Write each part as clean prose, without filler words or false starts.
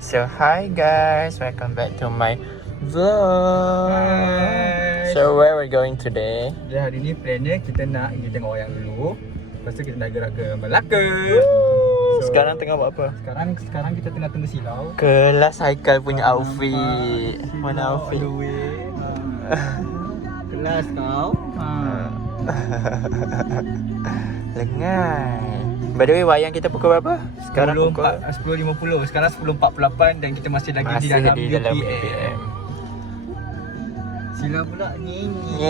So hi guys, welcome back to my vlog. Hai. So where we're going today? Jadi hari ni plannya kita nak pergi tengok wayang dulu. Lepas tu kita nak gerak ke Melaka. Sekarang tengah buat apa? Sekarang kita tengah tunggu silau. Kelas Haikal punya outfit. Mana outfit? Kelas kau. Lengai. By the way, wayang kita pukul berapa? Sekarang pukul 10.50. Sekarang 10.48 dan kita masih lagi di dalam UPM. Silau pula nyanyi.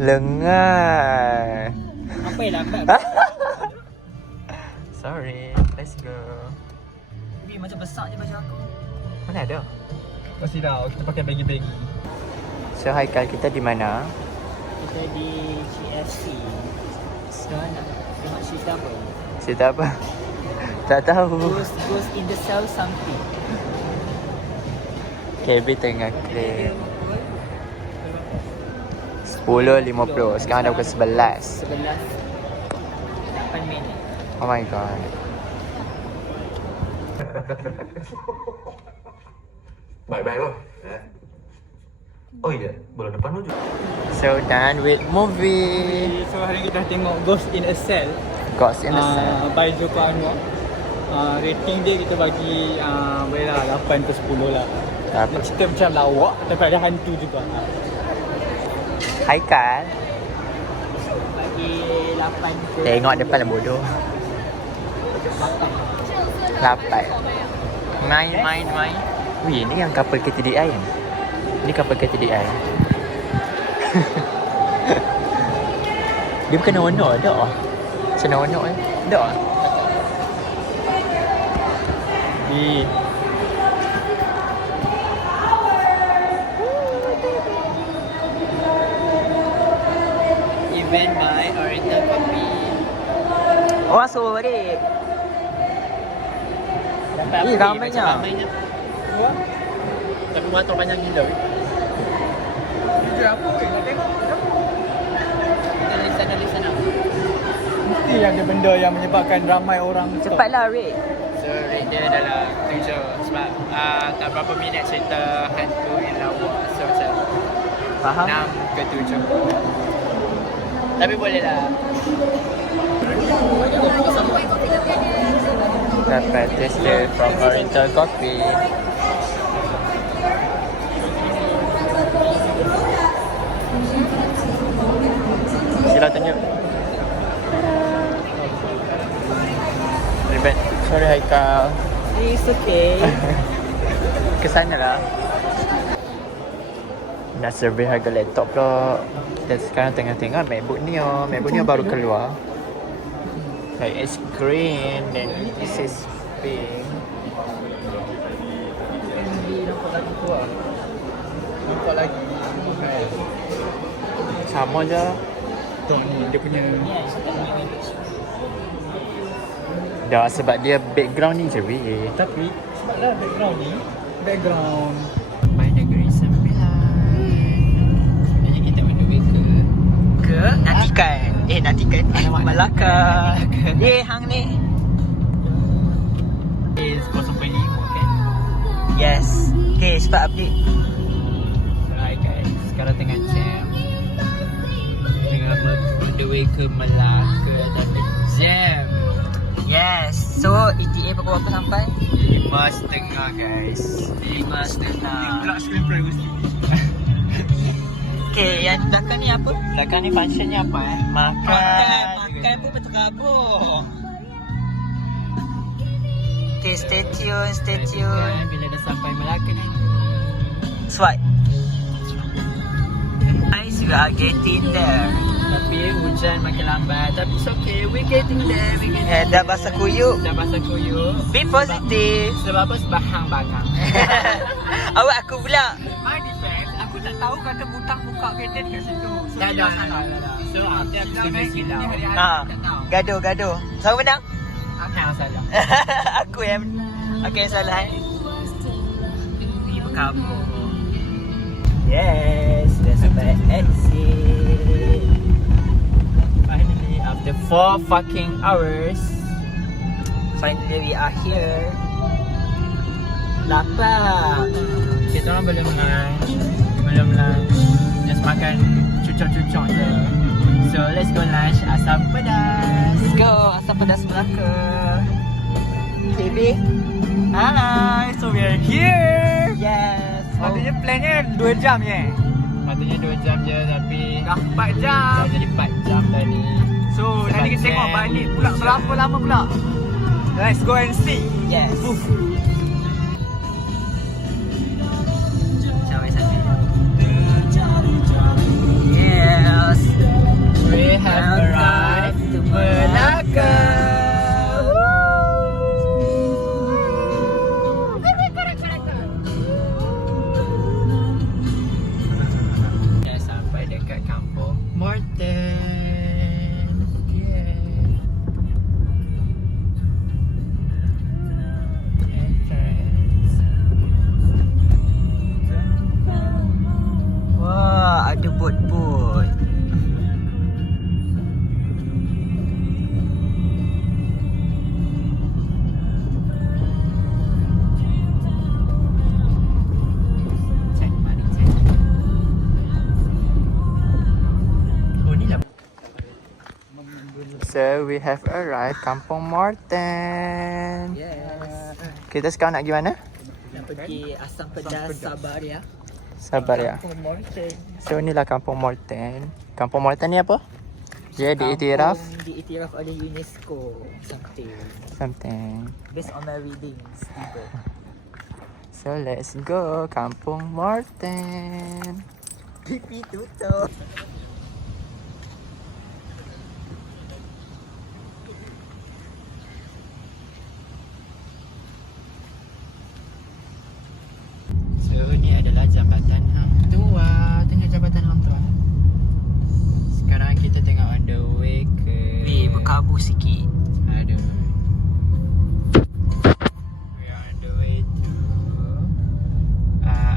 Lengai. Apa yang lambat? Sorry, let's go. Bi macam besar je baju aku. Mana ada? Kau silau, kita pakai bagi-bagi. So Haikal, kita di mana? Kita di CFC. Sekarang nak tengok cerita apa? Cerita apa? Tak tahu. Ghost in the Cell something. KB tengah claim 10.50. Sekarang dah pukul 11. 11 8 minit. Oh my god. Baik-baik loh. Oh iya, bulan depan lo juga. So done with movie. So hari ni kita tengok Ghost in a Cell. Ghost in the Cell. By Joko Anwar. Rating dia kita bagi boleh lah 8 ke 10 lah. Apa? Cerita macam lawak tapi ada hantu juga. Haikal, Bagi 8 ke tengok depan lah bodoh. 8. Main. Wih, ni yang kapal KTDI kan? Ni kapal KTDI. Dia bukan honor dah. Macam honor kan? Dah. event by Oriental Coffee. Oh, sorry. Dapat Ih, apa ramainya. ramainya. Tapi motor banyak gila. Kerja apa ke? Nak tengok. Analis sana. Mesti ada benda yang menyebabkan ramai orang Cepatlah, Rick. So rate dia dalam 7 sebab tak berapa minit cerita hantu yang lawa. So macam Faham? 6 ke 7. Tapi boleh lah. Dapat taster from Oriental Coffee. Sila tunjuk. Ribet. Sorry Haikal. It's okay. Kesana lah. Nak survey harga laptop pula. Kita sekarang tengah tengok MacBook Neo baru keluar. Like it's green and this is pink. nampak lagi kuat. Nampak lagi. Sama je. Tok ni dia punya Dah sebab dia background ni je weh. tapi sebablah background ni background My Negeri Sembilan. Jadi kita menuju ke Nantikan. Melaka. Hang ni. is 0.5 kan. Yes. Okay, cepat update. Alright guys, sekarang tengah jam. Tengah on the way ke Melaka dan jam. Yes. So, ETA pukul berapa sampai? 5.30 guys. 5.30. pula screen privacy. Okay, yang belakang ni apa? Belakang ni functionnya apa Makan pun berterabur. Okay, stay tune. Bila dah sampai Melaka ni. Swipe. Guys, we are getting there. Tapi hujan makin lambat. Tapi it's okay, we getting there. Dah basah kuyup. Dah basah kuyup. Be positive. Sebab apa? Sebab hang bangang. Awak aku pula. My defense, aku tak tahu kata butang buka kereta dekat situ. So Dah dia dah salah. So dia kena silau. Gaduh. Siapa menang? Hang salah. Aku yang salah. Pergi berkabur. Yes, dah sampai exit. Finally, after 4 fucking hours, Finally we are here. Lapar. Kita orang belum lunch. Just makan cucuk-cucuk je. So let's go lunch asam pedas. Let's go, asam pedas Melaka. Baby. Hi, so we are here. Yes. Patutnya plannya 2 jam je. Patutnya 2 jam je tapi Dah 4 jam. dah jadi 4 jam tadi. So nanti kita tengok balik pula berapa lama pula. Let's go and see. Yes. Cabai satu. Yes. We have arrived to Melaka. Dah sampai dekat kampung Morten. Yeah. Entrance. Wah, ada bot-bot. Check money check. Oh ni lah. So we have arrived Kampung Morten. Yes. Kita sekarang nak pergi mana? Nak pergi asam pedas Sabar ya. Sabar ya. Kampung Morten. So inilah Kampung Morten. Kampung Morten ni apa? Dia diiktiraf Kampung diiktiraf oleh UNESCO. something. Based on my readings. Gitu. So let's go Kampung Morten. Pipi tutup. So ni adalah Jambatan Hang Tuah. Tengok Jambatan Hang Tuah. Sekarang kita tengok on the way ke Berkabut sikit. Aduh. We are on the way to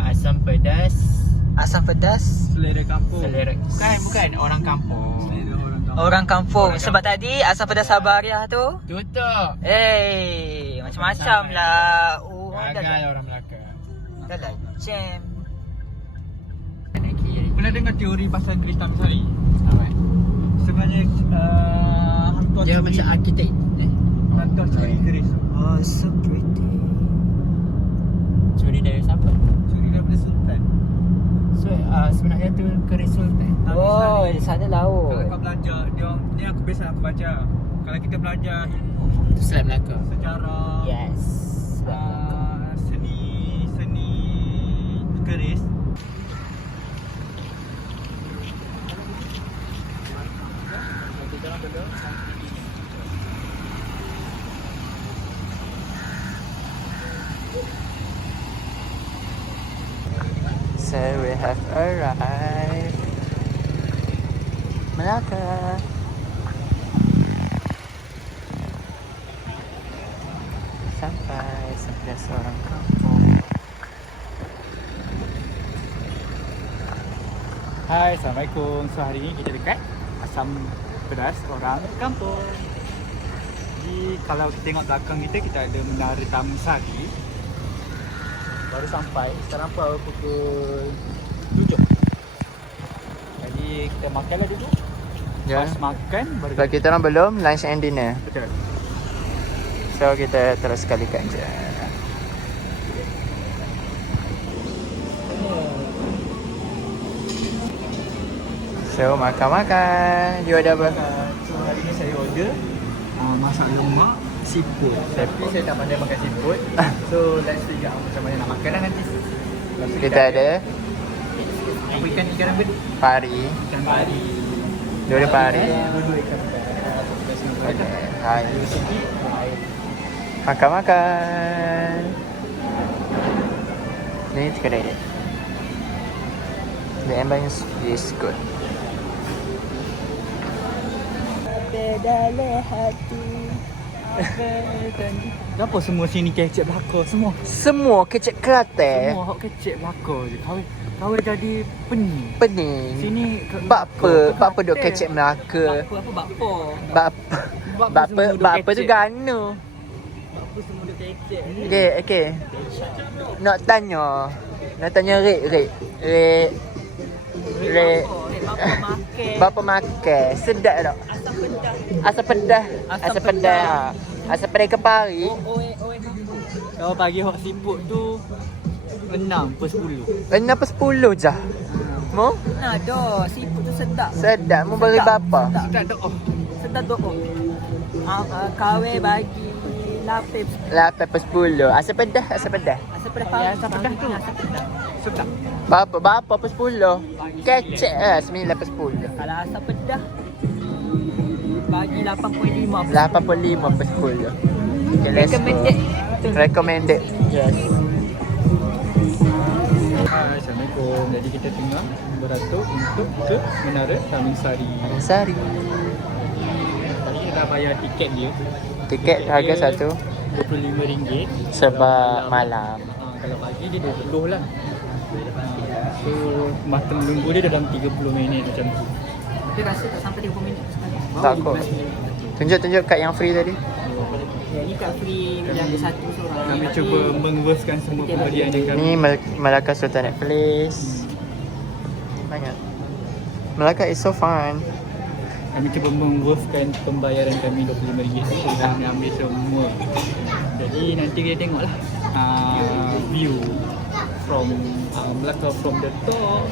Asam Pedas. Asam pedas Selera kampung. Selera. Bukan orang kampung. Selera orang kampung. orang kampung. Orang Sebab kampung. tadi asam pedas Sabariah tu Tutup. macam-macam lah. Oh, Gagal orang Melaka. dah lah jam. Kanan kiri. Pernah dengar teori pasal Kereta Mesari? Apa? Sebenarnya hantuan Dia curi. macam arkitek. Hantuan curi keris. Oh, so pretty. Curi dari siapa? Curi daripada Sultan. So sebenarnya tu keris Sultan. Oh, di sana Kalau laut. kau belajar, ni aku biasa aku baca. Kalau kita belajar Itu Selat Melaka. sejarah Yes. seni keris. So we have arrived Melaka. Sampai seorang kampung. Hai, Assalamualaikum. So hari ni kita dekat asam pedas orang kampung. Jadi kalau kita tengok belakang kita ada Menara Taman Sari. Baru sampai, sekarang pukul 7. Jadi kita makanlah dulu. Ya. Pas makan baru Kalau kita orang belum lunch and dinner. betul. So kita terus kalikan je. So makan-makan. You ada apa? So hari ni saya order masak lemak seafood. Tapi saya tak pandai makan seafood. So let's figure out macam mana nak makan lah nanti. Kita ada Apa ikan apa ni? pari. Ikan pari. Dua ada pari. Dua ikan pari. Hai. Makan-makan. Ni kedai dia. The ambience is good. Dalam hati. Kenapa semua sini kecek belakang semua? Semua kecek Kelantan. Semua hok kecek belakang je. Kau jadi pening. Pening. Sini Bak apa duk kecek Melaka? Apa bakpo. Bak apa tu gano? Apa semua dia kecek. Okay. Nak tanya Rik. Bapa makan. Sedap tak? Asam pedas. Asam pedas kepari. Kalau pagi hot siput tu 6 per 10. 6 per 10 je. Mu? Nah, dah. Siput tu sedap. Sedap. Mu beri berapa? Sedap doh. Sedap doh. Kawe bagi 8 per 10. Asam pedas. Asam pedas tu. Sedap. Berapa per 10? Kecek lah 9 per 10. Kalau asam pedas bagi 8.5. 85 per 10. Okay, let's go. Recommended. Yes. Hai, Assalamualaikum. Jadi kita tengah beratur untuk ke Menara Tamingsari. Sari. Tadi kita dah bayar tiket dia. Tiket harga satu RM25. sebab malam. Kalau pagi dia 20 lah. So masa menunggu dia dalam 30 minit macam tu. Tapi rasa tak sampai 30 minit sekali. Tak kot. Tunjuk kad yang free tadi. Yang ni kat free yang ada satu seorang. Kami cuba menguruskan semua pembelian yang kami. Ni Melaka Sultanate Place. Banyak. Melaka is so fun. Kami cuba menguruskan pembayaran kami RM25 tu. Kami ambil semua. Jadi nanti kita tengoklah view from Melaka from the top.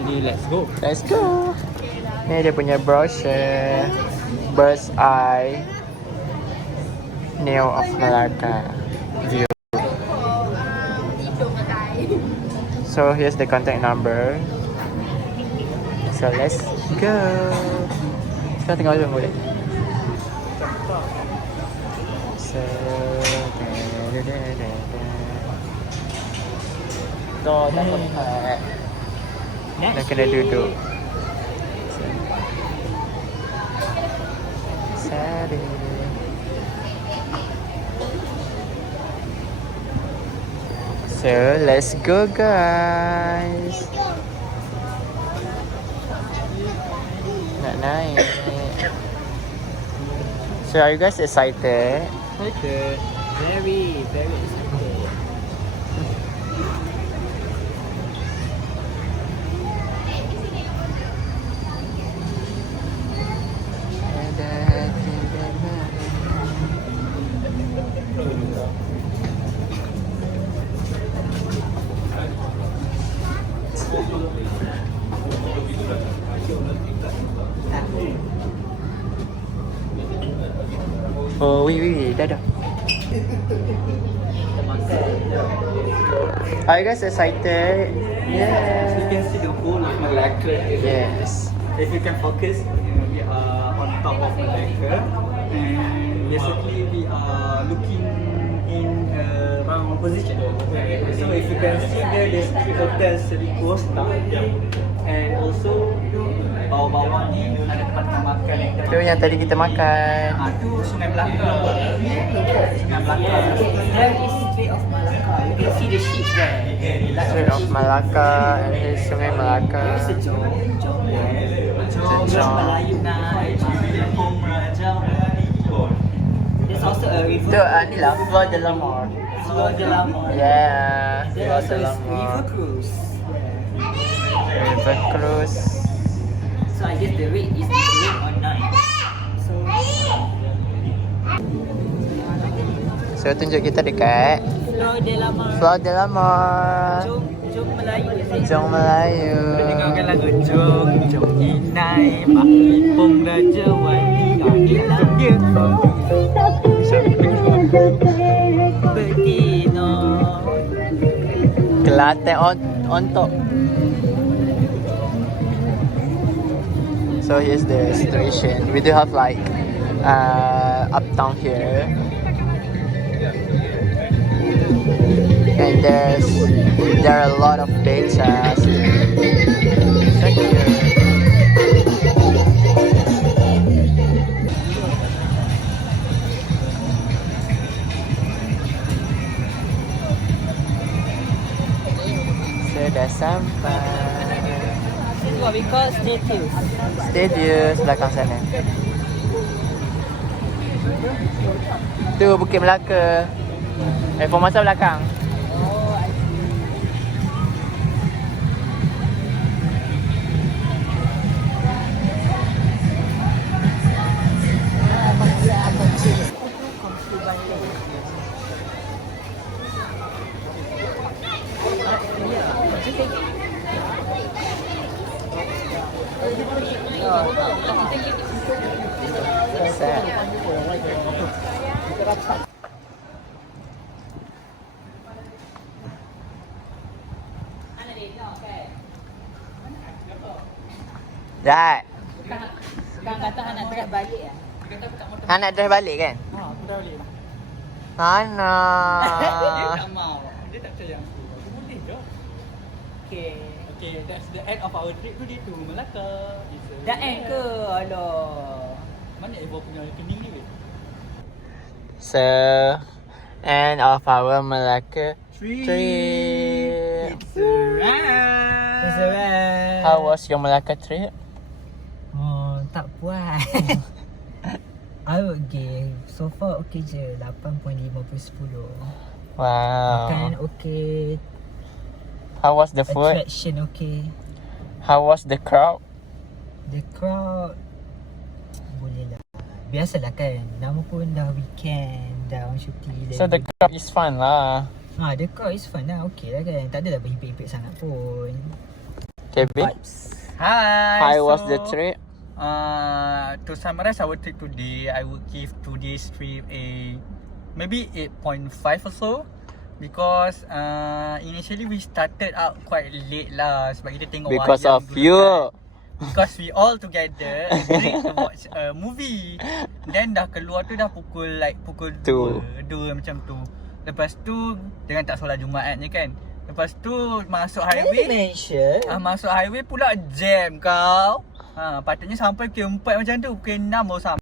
Jadi let's go. Let's go. Ni dia punya brochure. Bird's eye Neo of Melaka view. So here's the contact number. So let's go. Sekarang tengok dulu boleh. So tak tempat. Dah kena duduk. Sorry. So let's go guys. Nak naik. So are you guys excited? Okay. Very excited. Oh, wait, dah. Are you guys excited? You can see the whole of Malacca. Yes. If you can focus, we are on top of Malacca, and basically we are looking in a round position. So if you can see there's Hotel Seri Costa, and also bawah-bawah ni ada tempat makan yang Tu yang tadi kita makan. tu Sungai Melaka. Sungai Melaka. There is Strait of Malacca. You can see the ships there. Strait of Malacca and here's Sungai Melaka. Sejong Melayu night. There's also a river. Tu ni lah Flor de la Mort. Flor de la Mort. Yeah. There also is river cruise. River cruise. So I guess the rate is 8 or 9. So tunjuk kita dekat Flor de la Mort. Flor de la Mort. Jom Melayu. Jom Melayu. Dengarkan lagu Jom Inai Pak Ipung Raja Wali Adilah dia Betino. Kelantan on top. So here's the situation. We do have like uptown here, and there are a lot of becas. Check here. Sudah sampai. This is what we call statues. Stadium belakang sana. Tu Bukit Melaka. Formosa belakang. Dah. Sekarang kata Han nak drive balik lah. Han nak drive balik kan? Aku dah balik lah. Hana. Dia tak mau. Dia tak percaya aku. Aku boleh je. Okay. Okay, that's the end of our trip today to Melaka. Dah end ke? Alah. Mana Evo punya rekening ni? So, end of our Melaka Trip. trip. It's alright. How was your Melaka trip? Oh, tak puas. I would give so far okay je 8.5/10. Wow. Makan okay, How was the food? attraction okay. How was the crowd? The crowd boleh lah. Biasalah kan, nama pun dah weekend, dah orang cuti. So the crowd is fun lah. the crowd is fun lah, okay lah kan. Tak adalah berhimpit-himpit sangat pun. Kevin, Hi. how was the trip? To summarize our trip today, I would give today's trip a maybe 8.5 or so. Because initially we started out quite late lah sebab kita tengok Because wayang of dulu you. kan. Because we all together agreed to watch a movie. Then dah keluar tu dah pukul 2 macam tu. Lepas tu dengan tak solat Jumaatnya kan. Lepas tu masuk highway. Masuk highway pula jam kau. Patutnya sampai pukul 4 macam tu, pukul 6 baru sampai.